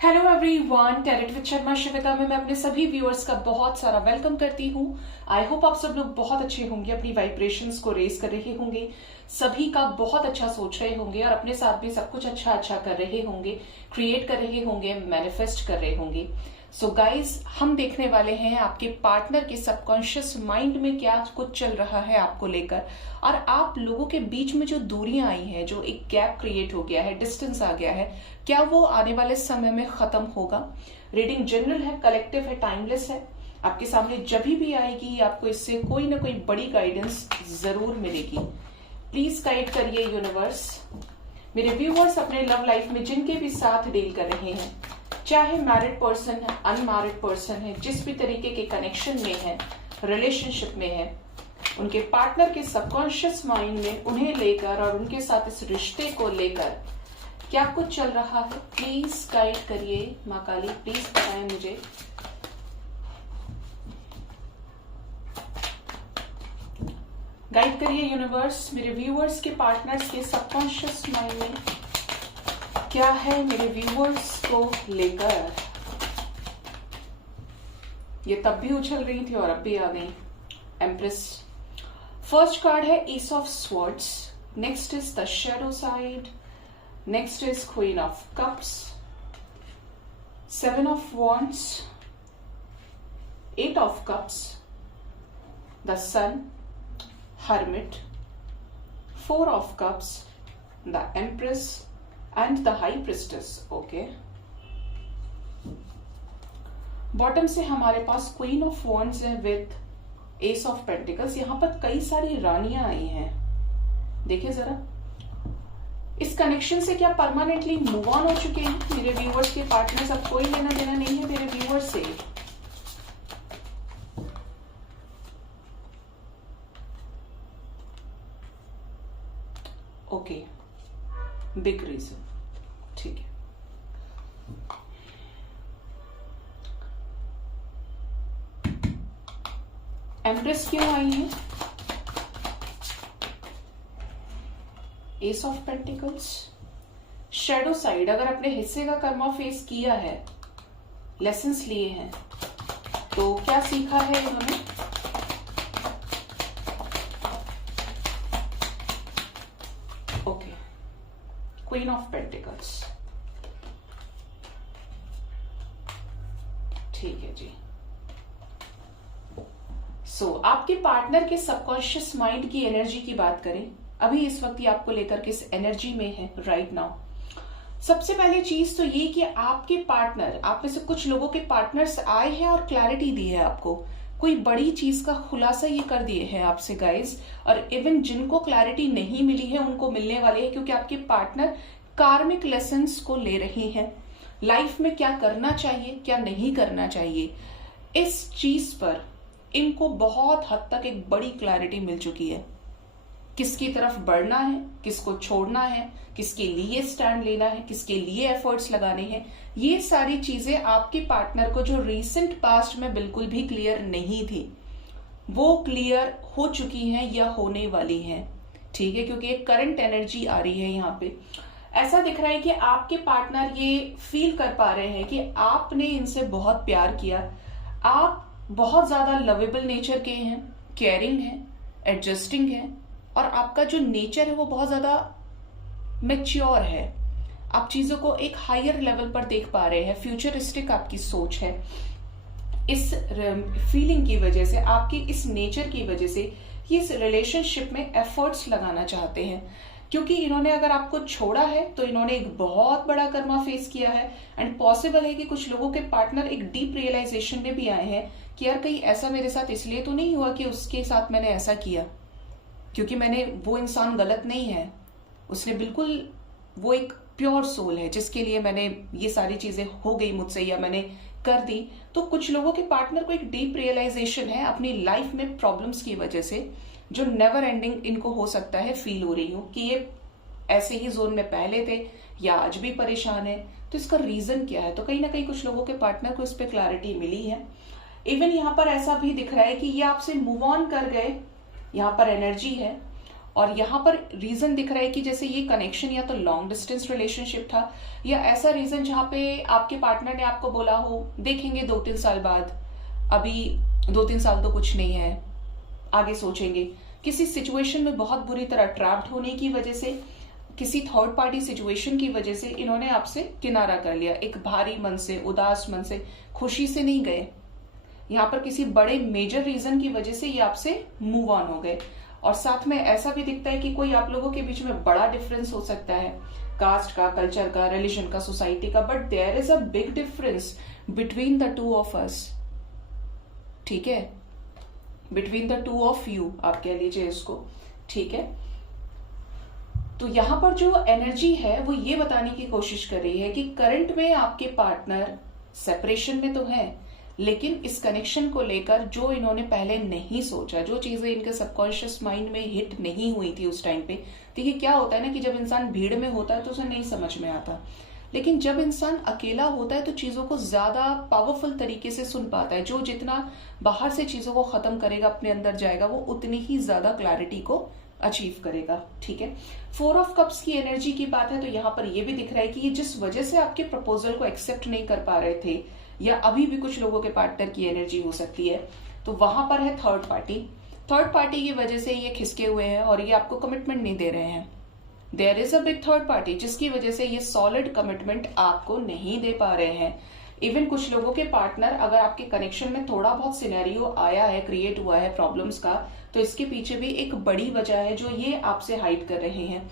Hello everyone, talent with Sharma Shivita में मैं अपने सभी व्यूअर्स का बहुत सारा वेलकम करती हूँ। आई होप आप सब लोग बहुत अच्छे होंगे, अपनी वाइब्रेशंस को रेज कर रहे होंगे, सभी का बहुत अच्छा सोच रहे होंगे और अपने साथ भी सब कुछ अच्छा अच्छा कर रहे होंगे, क्रिएट कर रहे होंगे, मैनिफेस्ट कर रहे होंगे। सो गाइज, हम देखने वाले हैं आपके पार्टनर के सबकॉन्शियस माइंड में क्या कुछ चल रहा है आपको लेकर, और आप लोगों के बीच में जो दूरियां आई हैं, जो एक गैप क्रिएट हो गया है, डिस्टेंस आ गया है, क्या वो आने वाले समय में खत्म होगा। रीडिंग जनरल है, कलेक्टिव है, टाइमलेस है। आपके सामने जब भी आएगी आपको इससे कोई ना कोई बड़ी गाइडेंस जरूर मिलेगी। प्लीज गाइड करिए यूनिवर्स। मेरे व्यूअर्स अपने लव लाइफ में जिनके भी साथ डील कर रहे हैं, चाहे मैरिड पर्सन है, अनमैरिड पर्सन है, जिस भी तरीके के कनेक्शन में है, रिलेशनशिप में है, उनके पार्टनर के सबकॉन्शियस माइंड में उन्हें लेकर और उनके साथ इस रिश्ते को लेकर क्या कुछ चल रहा है, प्लीज गाइड करिए माँ काली। प्लीज बताएं मुझे। गाइड करिए यूनिवर्स, मेरे व्यूअर्स के पार्टनर्स के सबकॉन्शियस माइंड में क्या है मेरे व्यूअर्स को लेकर। ये तब भी उछल रही थी और अब भी आ गई। एम्प्रेस। फर्स्ट कार्ड है ace of swords, next is the shadow side, next is queen of cups, seven of wands, eight of cups, the sun, hermit, four of cups, the empress and the high priestess. Okay. Bottom से हमारे पास queen of wands है with S of pentacles. यहां पर कई सारी रानियां आई हैं। देखिए जरा, इस कनेक्शन से क्या परमानेंटली मूव ऑन हो चुके हैं मेरे व्यूअर्स के पार्टनर्स? अब कोई लेना देना नहीं है मेरे व्यूअर्स से। ओके, बिग रीजन, ठीक है। एम्प्रेस क्यों आई है? Ace of pentacles, shadow side. अगर अपने हिस्से का कर्मा फेस किया है, लेसन्स लिए हैं, तो क्या सीखा है इन्होंने? ओके, क्वीन ऑफ पेंटिकल्स, ठीक है जी। सो आपके पार्टनर के सबकॉन्शियस माइंड की एनर्जी की बात करें, अभी इस वक्त ये आपको लेकर किस एनर्जी में है राइट नाउ। सबसे पहली चीज तो ये कि आपके पार्टनर, आप में से कुछ लोगों के पार्टनर्स आए हैं और क्लैरिटी दी है आपको, कोई बड़ी चीज का खुलासा ये कर दिए हैं आपसे गाइज। और इवन जिनको क्लैरिटी नहीं मिली है उनको मिलने वाली है, क्योंकि आपके पार्टनर कार्मिक लेसन्स को ले रहे हैं। लाइफ में क्या करना चाहिए, क्या नहीं करना चाहिए, इस चीज पर इनको बहुत हद तक एक बड़ी क्लैरिटी मिल चुकी है। किसकी तरफ बढ़ना है, किसको छोड़ना है, किसके लिए स्टैंड लेना है, किसके लिए एफर्ट्स लगाने हैं, ये सारी चीजें आपके पार्टनर को जो रीसेंट पास्ट में बिल्कुल भी क्लियर नहीं थी, वो क्लियर हो चुकी हैं या होने वाली हैं। ठीक है, क्योंकि एक करंट एनर्जी आ रही है यहाँ पे। ऐसा दिख रहा है कि आपके पार्टनर ये फील कर पा रहे हैं कि आपने इनसे बहुत प्यार किया, आप बहुत ज्यादा लवेबल नेचर के हैं, केयरिंग हैं, एडजस्टिंग हैं, और आपका जो नेचर है वो बहुत ज्यादा मैच्योर है। आप चीजों को एक हायर लेवल पर देख पा रहे हैं, फ्यूचरिस्टिक आपकी सोच है। इस फीलिंग की वजह से, आपकी इस नेचर की वजह से ये इस रिलेशनशिप में एफर्ट्स लगाना चाहते हैं, क्योंकि इन्होंने अगर आपको छोड़ा है तो इन्होंने एक बहुत बड़ा कर्मा फेस किया है। एंड पॉसिबल है कि कुछ लोगों के पार्टनर एक डीप रियलाइजेशन में भी आए हैं कि यार कहीं ऐसा मेरे साथ इसलिए तो नहीं हुआ कि उसके साथ मैंने ऐसा किया, क्योंकि मैंने, वो इंसान गलत नहीं है, उसने बिल्कुल, वो एक प्योर सोल है जिसके लिए मैंने ये सारी चीजें हो गई मुझसे या मैंने कर दी। तो कुछ लोगों के पार्टनर को एक डीप रियलाइजेशन है अपनी लाइफ में प्रॉब्लम्स की वजह से, जो नेवर एंडिंग इनको हो सकता है फील हो रही हो कि ये ऐसे ही जोन में पहले थे या आज भी परेशान है, तो इसका रीजन क्या है। तो कहीं ना कहीं कुछ लोगों के पार्टनर को इस पर क्लैरिटी मिली है। इवन यहाँ पर ऐसा भी दिख रहा है कि ये आपसे मूव ऑन कर गए, यहाँ पर एनर्जी है। और यहाँ पर रीजन दिख रहा है कि जैसे ये कनेक्शन या तो लॉन्ग डिस्टेंस रिलेशनशिप था, या ऐसा रीजन जहाँ पे आपके पार्टनर ने आपको बोला हो देखेंगे 2-3 साल बाद, अभी 2-3 साल तो कुछ नहीं है, आगे सोचेंगे। किसी सिचुएशन में बहुत बुरी तरह ट्रैप्ड होने की वजह से, किसी थर्ड पार्टी सिचुएशन की वजह से इन्होंने आपसे किनारा कर लिया, एक भारी मन से, उदास मन से, खुशी से नहीं गए। यहाँ पर किसी बड़े मेजर रीजन की वजह से ये आपसे मूव ऑन हो गए। और साथ में ऐसा भी दिखता है कि कोई आप लोगों के बीच में बड़ा डिफरेंस हो सकता है, कास्ट का, कल्चर का, रिलीजन का, सोसाइटी का, but there is a big difference between the two of us. ठीक है, between the two of you आप कह लीजिए इसको। ठीक है, तो यहां पर जो एनर्जी है वो ये बताने की कोशिश कर रही है कि करंट में आपके पार्टनर सेपरेशन में तो है, लेकिन इस कनेक्शन को लेकर जो इन्होंने पहले नहीं सोचा, जो चीजें इनके सबकॉन्शियस माइंड में हिट नहीं हुई थी उस टाइम पे। देखिए क्या होता है ना कि जब इंसान भीड़ में होता है तो उसे नहीं समझ में आता, लेकिन जब इंसान अकेला होता है तो चीजों को ज्यादा पावरफुल तरीके से सुन पाता है। जो जितना बाहर से चीजों को खत्म करेगा, अपने अंदर जाएगा, वो उतनी ही ज्यादा क्लैरिटी को अचीव करेगा। ठीक है, 4 ऑफ कप्स की एनर्जी की बात है तो यहाँ पर ये भी दिख रहा है कि ये जिस वजह से आपके प्रपोजल को एक्सेप्ट नहीं कर पा रहे थे, या अभी भी कुछ लोगों के पार्टनर की एनर्जी हो सकती है, तो वहां पर है थर्ड पार्टी। थर्ड पार्टी की वजह से ये खिसके हुए हैं और ये आपको कमिटमेंट नहीं दे रहे हैं। There is a big third party जिसकी वजह से ये सॉलिड कमिटमेंट आपको नहीं दे पा रहे हैं। इवन कुछ लोगों के पार्टनर, अगर आपके कनेक्शन में थोड़ा बहुत सिनेरियो आया है, क्रिएट हुआ है प्रॉब्लम्स का, तो इसके पीछे भी एक बड़ी वजह है जो ये आपसे हाइड कर रहे हैं।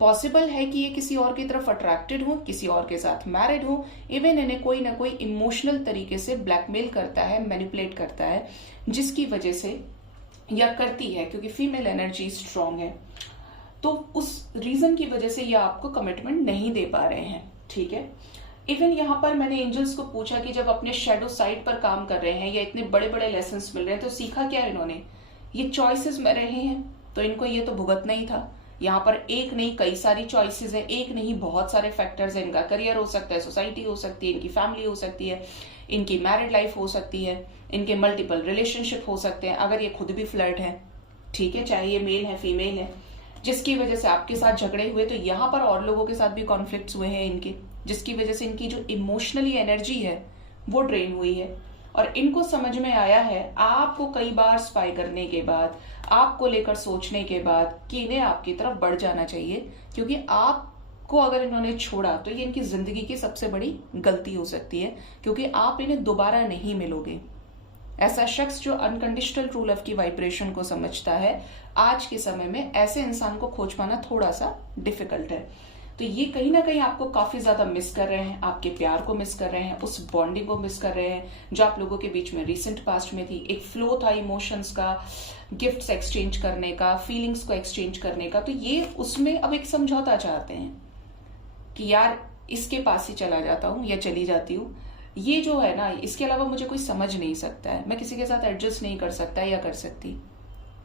पॉसिबल है कि ये किसी और की तरफ अट्रैक्टेड हो, किसी और के साथ मैरिड हो, इवन इन्हें कोई ना कोई इमोशनल तरीके से ब्लैकमेल करता है, मैनिपुलेट करता है, जिसकी वजह से, या करती है क्योंकि फीमेल एनर्जी स्ट्रांग है, तो उस रीजन की वजह से ये आपको कमिटमेंट नहीं दे पा रहे हैं। ठीक है, इवन यहाँ पर मैंने एंजल्स को पूछा कि जब अपने शेडो साइड पर काम कर रहे हैं या इतने बड़े बड़े लेसन मिल रहे हैं तो सीखा क्या इन्होंने। ये चॉइसेस में रहे हैं तो इनको ये तो भुगतना ही था। यहाँ पर एक नहीं कई सारी चॉइसेस है, एक नहीं बहुत सारे फैक्टर्स है। इनका करियर हो सकता है, सोसाइटी हो सकती है, इनकी फैमिली हो सकती है, इनकी मैरिड लाइफ हो सकती है, इनके मल्टीपल रिलेशनशिप हो सकते हैं, अगर ये खुद भी फ्लर्ट है। ठीक है, चाहे ये मेल है फीमेल है, जिसकी वजह से आपके साथ झगड़े हुए, तो यहाँ पर और लोगों के साथ भी कॉन्फ्लिक्ट्स हुए हैं इनके, जिसकी वजह से इनकी जो इमोशनली एनर्जी है वो ड्रेन हुई है। और इनको समझ में आया है आपको कई बार स्पाई करने के बाद, आपको लेकर सोचने के बाद, कि इन्हें आपकी तरफ बढ़ जाना चाहिए, क्योंकि आपको अगर इन्होंने छोड़ा तो ये इनकी जिंदगी की सबसे बड़ी गलती हो सकती है, क्योंकि आप इन्हें दोबारा नहीं मिलोगे। ऐसा शख्स जो अनकंडीशनल ट्रू लव की वाइब्रेशन को समझता है, आज के समय में ऐसे इंसान को खोज पाना थोड़ा सा डिफिकल्ट है। तो ये कहीं ना कहीं आपको काफी ज्यादा मिस कर रहे हैं, आपके प्यार को मिस कर रहे हैं, उस बॉन्डिंग को मिस कर रहे हैं जो आप लोगों के बीच में रिसेंट पास्ट में थी। एक फ्लो था इमोशंस का, गिफ्ट्स एक्सचेंज करने का, फीलिंग्स को एक्सचेंज करने का, तो ये उसमें अब एक समझौता चाहते हैं कि यार इसके पास ही चला जाता हूँ या चली जाती हूँ, ये जो है ना, इसके अलावा मुझे कोई समझ नहीं सकता है, मैं किसी के साथ एडजस्ट नहीं कर सकता या कर सकती,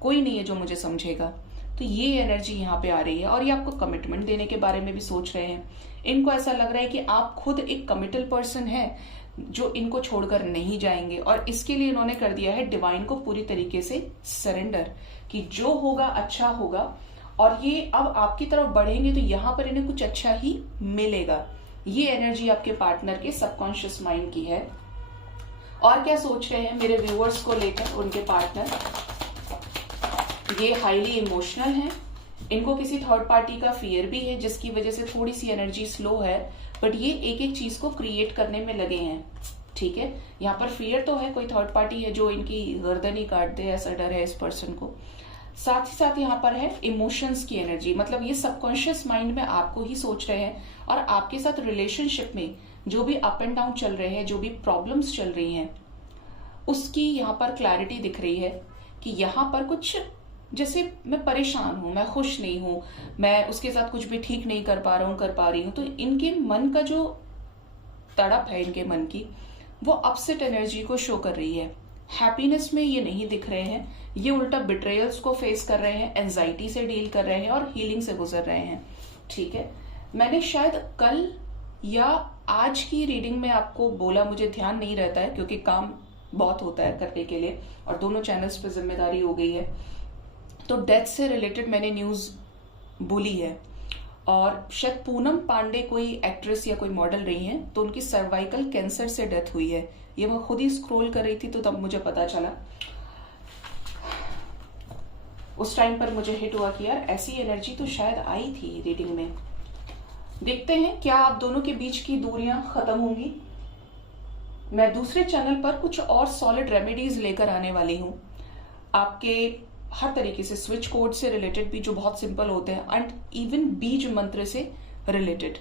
कोई नहीं है जो मुझे समझेगा। तो ये एनर्जी यहाँ पे आ रही है और ये आपको कमिटमेंट देने के बारे में भी सोच रहे हैं। इनको ऐसा लग रहा है कि आप खुद एक कमिटल पर्सन है जो इनको छोड़कर नहीं जाएंगे, और इसके लिए इन्होंने कर दिया है डिवाइन को पूरी तरीके से सरेंडर, कि जो होगा अच्छा होगा, और ये अब आपकी तरफ बढ़ेंगे तो यहाँ पर इन्हें कुछ अच्छा ही मिलेगा। ये एनर्जी आपके पार्टनर के सबकॉन्शियस माइंड की है। और क्या सोच रहे हैं मेरे व्यूअर्स को लेकर उनके पार्टनर, ये हाईली इमोशनल हैं, इनको किसी थर्ड पार्टी का फियर भी है जिसकी वजह से थोड़ी सी एनर्जी स्लो है, बट ये एक एक चीज को क्रिएट करने में लगे हैं। ठीक है, यहाँ पर फियर तो है, कोई थर्ड पार्टी है जो इनकी गर्दन ही काट दे, ऐसा डर है इस पर्सन को। साथ ही साथ यहाँ पर है इमोशंस की एनर्जी, मतलब ये सबकॉन्शियस माइंड में आपको ही सोच रहे हैं, और आपके साथ रिलेशनशिप में जो भी अप एंड डाउन चल रहे हैं, जो भी प्रॉब्लम्स चल रही हैं, उसकी यहाँ पर क्लैरिटी दिख रही है कि यहाँ पर कुछ, जैसे मैं परेशान हूं, मैं खुश नहीं हूं, मैं उसके साथ कुछ भी ठीक नहीं कर पा रहा हूं, कर पा रही हूं, तो इनके मन का जो तड़प है, इनके मन की, वो अपसेट एनर्जी को शो कर रही है। हैप्पीनेस में ये नहीं दिख रहे हैं, ये उल्टा बिट्रेयल्स को फेस कर रहे हैं, एंजाइटी से डील कर रहे हैं और हीलिंग से गुजर रहे हैं। ठीक है, मैंने शायद कल या आज की रीडिंग में आपको बोला, मुझे ध्यान नहीं रहता है क्योंकि काम बहुत होता है करने के लिए और दोनों चैनल्स पे जिम्मेदारी हो गई है, तो डेथ से रिलेटेड मैंने न्यूज बोली है, और शायद पूनम पांडे कोई एक्ट्रेस या कोई मॉडल रही हैं, तो उनकी सर्वाइकल कैंसर से डेथ हुई है। ये मैं खुद ही स्क्रॉल कर रही थी तो तब मुझे पता चला। उस टाइम पर मुझे हिट हुआ कि यार ऐसी एनर्जी तो शायद आई थी रीडिंग में। देखते हैं क्या आप दोनों के बीच की दूरियां खत्म होंगी। मैं दूसरे चैनल पर कुछ और सॉलिड रेमेडीज लेकर आने वाली हूं, आपके हर तरीके से स्विच कोड से रिलेटेड भी जो बहुत सिंपल होते हैं, एंड इवन बीज मंत्र से रिलेटेड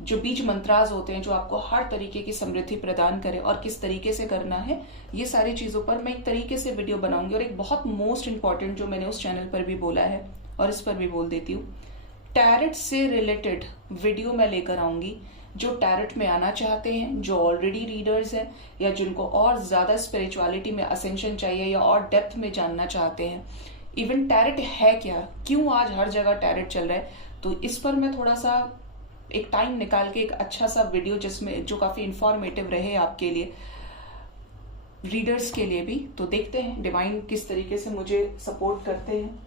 जो बीज मंत्राज होते हैं जो आपको हर तरीके की समृद्धि प्रदान करें और किस तरीके से करना है, ये सारी चीजों पर मैं एक तरीके से वीडियो बनाऊंगी। और एक बहुत मोस्ट इंपॉर्टेंट जो मैंने उस चैनल पर भी बोला है और इस पर भी बोल देती हूँ, टैरेट से रिलेटेड वीडियो मैं लेकर आऊंगी। जो टैरेट में आना चाहते हैं, जो ऑलरेडी रीडर्स हैं, या जिनको और ज्यादा स्पिरिचुअलिटी में असेंशन चाहिए या और डेप्थ में जानना चाहते हैं, इवन टैरेट है क्या, क्यों आज हर जगह टैरेट चल रहा है, तो इस पर मैं थोड़ा सा एक टाइम निकाल के एक अच्छा सा वीडियो जिसमें जो काफी इंफॉर्मेटिव रहे आपके लिए, रीडर्स के लिए भी। तो देखते हैं डिवाइन किस तरीके से मुझे सपोर्ट करते हैं।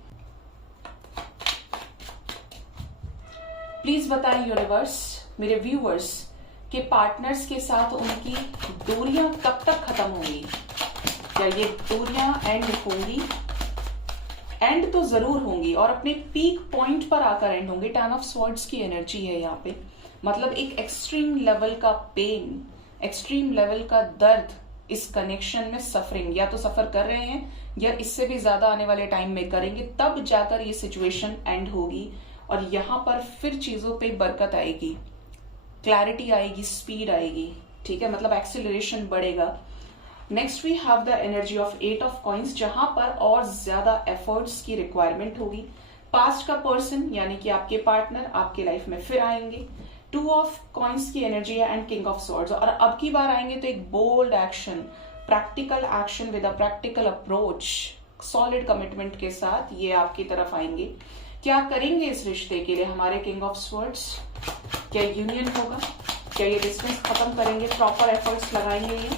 प्लीज बताएं यूनिवर्स, मेरे व्यूअर्स के पार्टनर्स के साथ उनकी दूरियां कब तक खत्म होंगी, क्या ये दूरियां एंड होंगी? एंड तो जरूर होंगी और अपने पीक पॉइंट पर आकर एंड होंगे। 10 ऑफ स्वॉर्ड्स की एनर्जी है यहाँ पे, मतलब एक एक्सट्रीम लेवल का पेन, एक्सट्रीम लेवल का दर्द, इस कनेक्शन में सफरिंग, या तो सफर कर रहे हैं या इससे भी ज्यादा आने वाले टाइम में करेंगे, तब जाकर ये सिचुएशन एंड होगी। और यहां पर फिर चीजों पे बरकत आएगी, क्लैरिटी आएगी, स्पीड आएगी, ठीक है, मतलब एक्सेलरेशन बढ़ेगा। Next we have the energy of 8 of coins, जहां पर और ज्यादा एफर्ट्स की रिक्वायरमेंट होगी। पास्ट का पर्सन यानी कि आपके पार्टनर आपके लाइफ में फिर आएंगे। 2 ऑफ कॉइंस की एनर्जी है एंड किंग ऑफ स्वॉर्ड्स, और अब की बार आएंगे तो एक bold action, practical action with a practical approach, solid commitment के साथ ये आपकी तरफ आएंगे। क्या करेंगे इस रिश्ते के लिए हमारे किंग ऑफ स्वॉर्ड्स? क्या यूनियन होगा? क्या ये डिस्टेंस खत्म करेंगे? प्रॉपर एफर्ट्स लगाएंगे? ये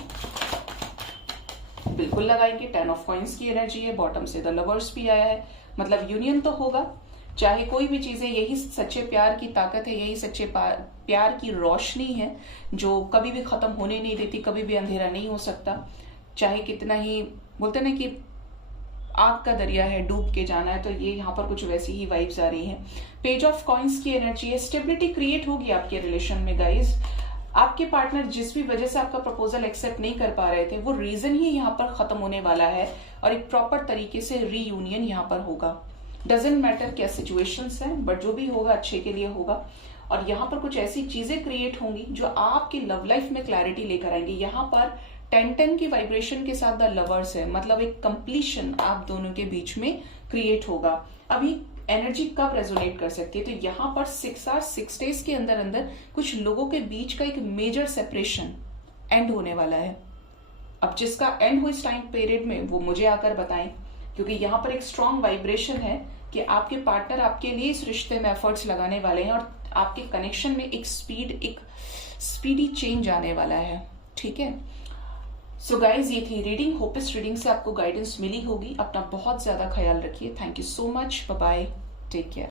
बिल्कुल लगाएंगे। 10 ऑफ कॉइंस की एनर्जी है, बॉटम से द लवर्स भी आया है, मतलब यूनियन तो होगा। चाहे कोई भी चीज है, यही सच्चे प्यार की ताकत है, यही सच्चे प्यार की रोशनी है जो कभी भी खत्म होने नहीं देती, कभी भी अंधेरा नहीं हो सकता। चाहे कितना ही बोलते ना कि आग का दरिया है, डूब के जाना है, तो ये यहाँ पर कुछ वैसी ही वाइब्स आ रही हैं। पेज ऑफ कॉइंस की एनर्जी है, स्टेबिलिटी क्रिएट होगी आपके रिलेशन में गाइज। आपके पार्टनर जिस भी वजह से आपका प्रपोजल एक्सेप्ट नहीं कर पा रहे थे, वो रीजन ही यहाँ पर खत्म होने वाला है और एक प्रॉपर तरीके से रीयूनियन यहाँ पर होगा। डजेंट मैटर क्या सिचुएशंस हैं, बट जो भी होगा अच्छे के लिए होगा। और यहाँ पर कुछ ऐसी चीजें क्रिएट होंगी जो आपकी लव लाइफ में क्लैरिटी लेकर आएंगी। यहाँ पर 10-10 की वाइब्रेशन के साथ द लवर्स है, मतलब एक कंप्लीशन आप दोनों के बीच में क्रिएट होगा। अभी एनर्जी कब रेजोनेट कर सकती है, तो यहाँ पर 6 hours 6 days के अंदर अंदर कुछ लोगों के बीच का एक मेजर सेपरेशन एंड होने वाला है। अब जिसका एंड हो इस टाइम पीरियड में वो मुझे आकर बताएं, क्योंकि यहाँ पर एक स्ट्रॉन्ग वाइब्रेशन है कि आपके पार्टनर आपके लिए इस रिश्ते में एफर्ट्स लगाने वाले हैं और आपके कनेक्शन में एक स्पीडी चेंज आने वाला है, ठीक है। सो गाइज, ये थी रीडिंग। होप इस रीडिंग से आपको गाइडेंस मिली होगी। अपना बहुत ज्यादा ख्याल रखिए। Thank you so much. Bye bye, take care.